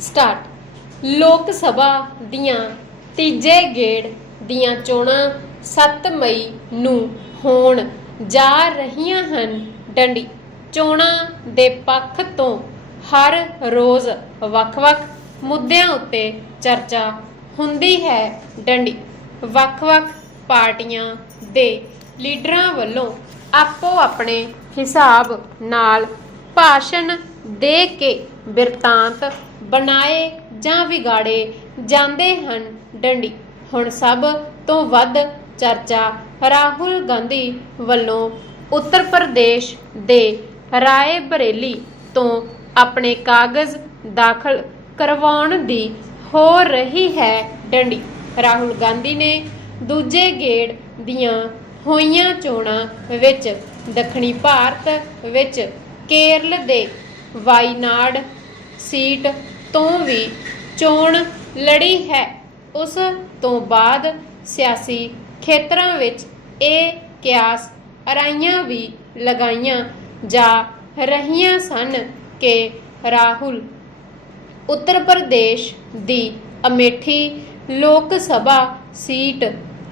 Start. ਲੋਕ ਸਭਾ ਦੀਆਂ ਤੀਜੇ ਗੇੜ ਦੀਆਂ ਚੋਣਾਂ 7 ਮਈ ਨੂੰ ਹੋਣ ਜਾ ਰਹੀਆਂ ਹਨ। ਡੰਡੀ। ਚੋਣਾਂ ਦੇ ਪੱਖ ਤੋਂ ਹਰ ਰੋਜ਼ ਵੱਖ-ਵੱਖ ਮੁੱਦਿਆਂ ਉੱਤੇ ਚਰਚਾ ਹੁੰਦੀ ਹੈ। ਡੰਡੀ। ਵੱਖ-ਵੱਖ ਪਾਰਟੀਆਂ ਦੇ ਲੀਡਰਾਂ ਵੱਲੋਂ ਆਪੋ ਆਪਣੇ ਹਿਸਾਬ ਨਾਲ ਭਾਸ਼ਣ ਦੇ ਕੇ ਬਿਰਤਾਂਤ ਬਣਾਏ ਜਾਂ ਵਿਗਾੜੇ ਜਾਂਦੇ ਹਨ ਡੰਡੀ। ਹੁਣ ਸਭ ਤੋਂ ਵੱਧ ਚਰਚਾ ਰਾਹੁਲ ਗਾਂਧੀ ਵੱਲੋਂ ਉੱਤਰ ਪ੍ਰਦੇਸ਼ ਦੇ ਰਾਏ ਬਰੇਲੀ ਤੋਂ ਆਪਣੇ ਕਾਗਜ਼ ਦਾਖਲ ਕਰਵਾਉਣ ਦੀ ਹੋ ਰਹੀ ਹੈ ਡੰਡੀ। ਰਾਹੁਲ ਗਾਂਧੀ ਨੇ ਦੂਜੇ ਗੇੜ ਦੀਆਂ ਹੋਈਆਂ ਚੋਣਾਂ ਵਿੱਚ ਦੱਖਣੀ ਭਾਰਤ ਵਿੱਚ ਕੇਰਲ ਦੇ ਵਾਈਨਾਡ ਸੀਟ ਤੋਂ ਵੀ ਚੋਣ ਲੜੀ ਹੈ। ਉਸ ਤੋਂ ਬਾਅਦ ਸਿਆਸੀ ਖੇਤਰਾਂ ਵਿੱਚ ਇਹ ਕਿਆਸ ਅਰਾਈਆਂ ਵੀ ਲਗਾਈਆਂ ਜਾ ਰਹੀਆਂ ਸਨ ਕਿ ਰਾਹੁਲ ਉੱਤਰ ਪ੍ਰਦੇਸ਼ ਦੀ ਅਮੇਠੀ ਲੋਕ ਸਭਾ ਸੀਟ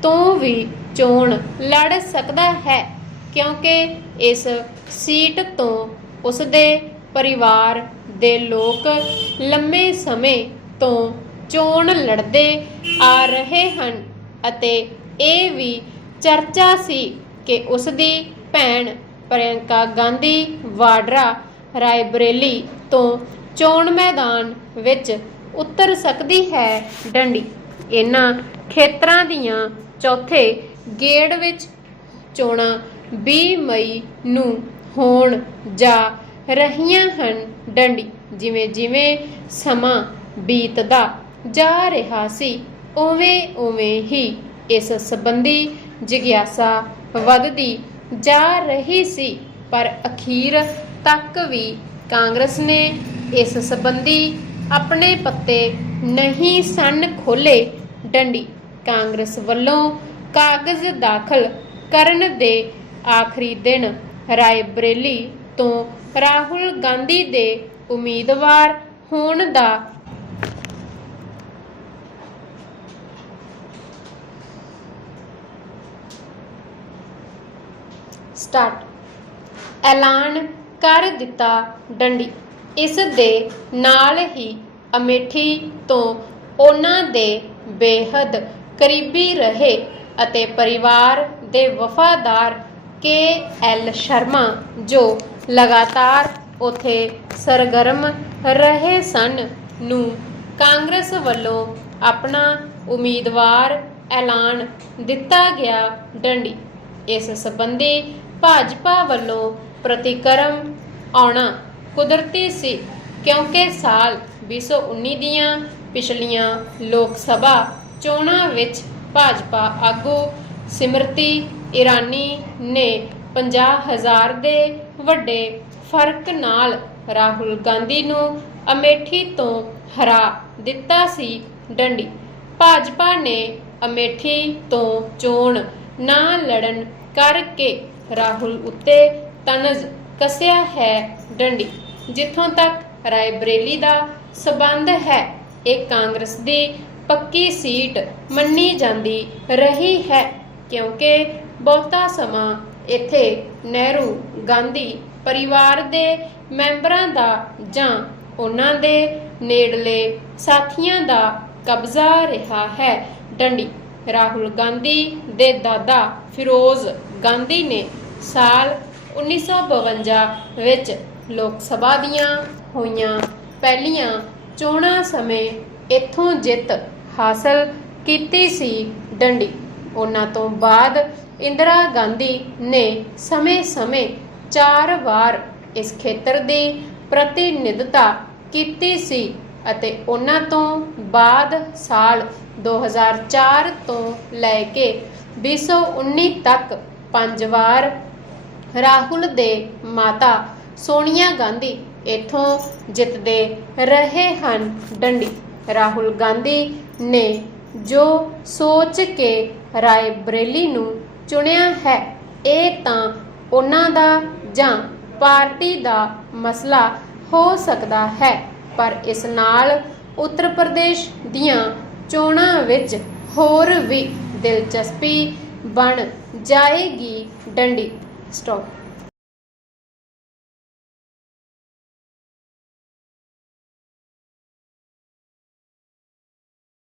ਤੋਂ ਵੀ ਚੋਣ ਲੜ ਸਕਦਾ ਹੈ, ਕਿਉਂਕਿ ਇਸ ਸੀਟ ਤੋਂ ਉਸਦੇ ਪਰਿਵਾਰ ਦੇ ਲੋਕ ਲੰਮੇ ਸਮੇਂ ਤੋਂ ਚੋਣ ਲੜਦੇ ਆ ਰਹੇ ਹਨ ਅਤੇ ਇਹ ਵੀ ਚਰਚਾ ਸੀ ਕਿ ਉਸਦੀ ਭੈਣ ਪ੍ਰਿਯੰਕਾ ਗਾਂਧੀ ਵਾਡਰਾ ਰਾਏਬਰੇਲੀ ਤੋਂ ਚੋਣ ਮੈਦਾਨ ਵਿੱਚ ਉਤਰ ਸਕਦੀ ਹੈ ਡੰਡੀ। ਇਹਨਾਂ ਖੇਤਰਾਂ ਦੀਆਂ ਚੌਥੇ ਗੇੜ ਵਿੱਚ ਚੋਣਾਂ 20 ਮਈ ਨੂੰ ਹੋਣ ਜਾ ਰਹੀਆਂ ਹਨ। ਡੰਡੀ, ਜਿਵੇਂ ਜਿਵੇਂ ਸਮਾਂ ਬੀਤਦਾ ਜਾ ਰਿਹਾ ਸੀ, ਉਵੇਂ ਉਵੇਂ ਹੀ ਇਸ ਸੰਬੰਧੀ ਜਿਗਿਆਸਾ ਵੱਧਦੀ ਜਾ ਰਹੀ ਸੀ। ਪਰ ਅਖੀਰ ਤੱਕ ਵੀ ਕਾਂਗਰਸ ਨੇ ਇਸ ਸੰਬੰਧੀ ਆਪਣੇ ਪੱਤੇ ਨਹੀਂ ਸਨ ਖੋਲੇ ਡੰਡੀ, ਕਾਂਗਰਸ ਵੱਲੋਂ ਕਾਗਜ਼ ਦਾਖਲ ਕਰਨ ਦੇ ਆਖਰੀ ਦਿਨ ਰਾਏਬਰੇਲੀ ਤੋਂ ਰਾਹੁਲ ਗਾਂਧੀ ਦੇ ਉਮੀਦਵਾਰ ਹੋਣ ਦਾ ਸਟਾਰਟ ਐਲਾਨ ਕਰ ਦਿੱਤਾ ਡੰਡੀ। ਇਸ ਦੇ ਨਾਲ ਹੀ ਅਮੇਠੀ ਤੋਂ ਉਹਨਾਂ ਦੇ ਬੇਹੱਦ ਕਰੀਬੀ ਰਹੇ ਅਤੇ ਪਰਿਵਾਰ ਦੇ ਵਫਾਦਾਰ ਕੇ ਐਲ ਸ਼ਰਮਾ ਜੋ ਲਗਾਤਾਰ ਉਥੇ ਸਰਗਰਮ ਰਹੇ ਸਨ ਨੂੰ ਕਾਂਗਰਸ ਵੱਲੋਂ ਆਪਣਾ ਉਮੀਦਵਾਰ ਐਲਾਨ ਦਿੱਤਾ ਗਿਆ ਡੰਡੀ। ਇਸ ਸੰਬੰਧੀ ਭਾਜਪਾ ਵੱਲੋਂ ਪ੍ਰਤੀਕਰਮ ਆਉਣਾ ਕੁਦਰਤੀ ਸੀ, ਕਿਉਂਕਿ ਸਾਲ 2019 ਦੀਆਂ ਪਿਛਲੀਆਂ ਲੋਕ ਸਭਾ ਚੋਣਾਂ ਵਿੱਚ ਭਾਜਪਾ ਆਗੂ ਸਿਮਰਤੀ ਇਰਾਨੀ ਨੇ 50000 ਦੇ ਵੱਡੇ ਫ਼ਰਕ ਨਾਲ ਰਾਹੁਲ ਗਾਂਧੀ ਨੂੰ ਅਮੇਠੀ ਤੋਂ ਹਰਾ ਦਿੱਤਾ ਸੀ ਡੰਡੀ। ਭਾਜਪਾ ਨੇ ਅਮੇਠੀ ਤੋਂ ਚੋਣ ਨਾ ਲੜਨ ਕਰਕੇ ਰਾਹੁਲ ਉੱਤੇ ਤਨਜ਼ ਕੱਸਿਆ ਹੈ ਡੰਡੀ। ਜਿੱਥੋਂ ਤੱਕ ਰਾਏਬਰੇਲੀ ਦਾ ਸਬੰਧ ਹੈ, ਇਹ ਕਾਂਗਰਸ ਦੀ ਪੱਕੀ ਸੀਟ ਮੰਨੀ ਜਾਂਦੀ ਰਹੀ ਹੈ, ਕਿਉਂਕਿ ਬਹੁਤਾ ਸਮਾਂ ਇੱਥੇ ਨਹਿਰੂ ਗਾਂਧੀ ਪਰਿਵਾਰ ਦੇ ਮੈਂਬਰਾਂ ਦਾ ਜਾਂ ਉਹਨਾਂ ਦੇ ਨੇੜਲੇ ਸਾਥੀਆਂ ਦਾ ਕਬਜ਼ਾ ਰਿਹਾ ਹੈ। ਡੰਡੀ, ਰਾਹੁਲ ਗਾਂਧੀ ਦੇ ਦਾਦਾ ਫਿਰੋਜ਼ ਗਾਂਧੀ ਨੇ ਸਾਲ 1952 ਵਿੱਚ ਲੋਕ ਸਭਾ ਦੀਆਂ ਹੋਈਆਂ ਪਹਿਲੀਆਂ ਚੋਣਾਂ ਸਮੇਂ ਇੱਥੋਂ ਜਿੱਤ ਹਾਸਲ ਕੀਤੀ ਸੀ। ਡੰਡੀ ਉਹਨਾਂ ਤੋਂ ਬਾਅਦ ਇੰਦਰਾ ਗਾਂਧੀ ਨੇ ਸਮੇਂ-ਸਮੇਂ ਚਾਰ ਵਾਰ ਇਸ ਖੇਤਰ ਦੀ ਪ੍ਰਤੀਨਿਧਤਾ ਕੀਤੀ ਸੀ ਅਤੇ ਉਹਨਾਂ ਤੋਂ ਬਾਅਦ ਸਾਲ 2004 ਤੋਂ ਲੈ ਕੇ 2019 ਤੱਕ ਪੰਜ ਵਾਰ ਰਾਹੁਲ ਦੇ ਮਾਤਾ ਸੋਨੀਆ ਗਾਂਧੀ ਇੱਥੋਂ ਜਿੱਤਦੇ ਰਹੇ ਹਨ। ਡੰਡੀ ਰਾਹੁਲ ਗਾਂਧੀ ਨੇ ਜੋ ਸੋਚ ਕੇ ਰਾਏ ਬਰੇਲੀ ਨੂੰ ਚੁਣਿਆ ਹੈ। ਇਹ ਤਾਂ ਉਹਨਾਂ ਦਾ ਜਾਂ ਪਾਰਟੀ ਦਾ ਮਸਲਾ ਹੋ ਸਕਦਾ ਹੈ, ਪਰ ਇਸ ਨਾਲ ਉੱਤਰ ਪ੍ਰਦੇਸ਼ ਦੀਆਂ ਚੋਣਾਂ ਵਿੱਚ ਹੋਰ ਵੀ ਦਿਲਚਸਪੀ ਬਣ ਜਾਏਗੀ। ਡੰਡੀ, ਸਟਾਪ।